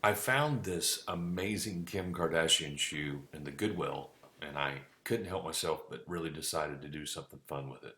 I found this amazing Kim Kardashian shoe in the Goodwill, and I couldn't help myself but really decided to do something fun with it.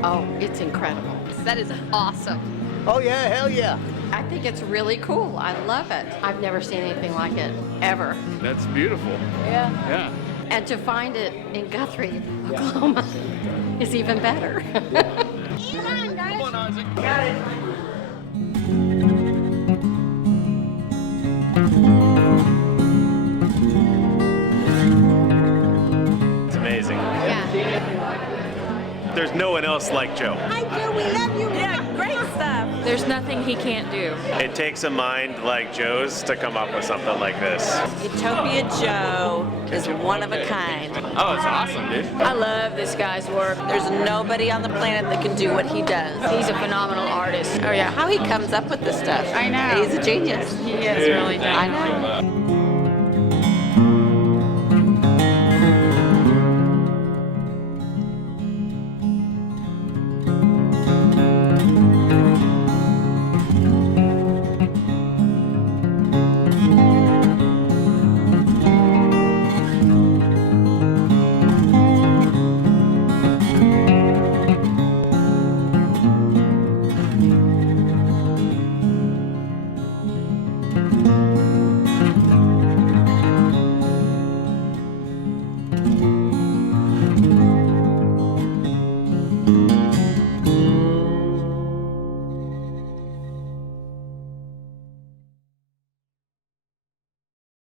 Oh, it's incredible. That is awesome. Oh yeah, hell yeah. I think it's really cool. I love it. I've never seen anything like it, ever. That's beautiful. Yeah. Yeah. And to find it in Guthrie, Oklahoma, is even better. Come on, Isaac. Got it. It's amazing. Yeah. There's no one else like Joe. Hi, Joe. We love you. Yeah, great stuff. There's nothing he can't do. It takes a mind like Joe's to come up with something like this. Utopia Joe is one of a kind. Oh, it's awesome, dude. I love this guy's work. There's nobody on the planet that can do what he does. He's a phenomenal artist. Oh yeah, how he comes up with this stuff. I know. He's a genius. He is really I know.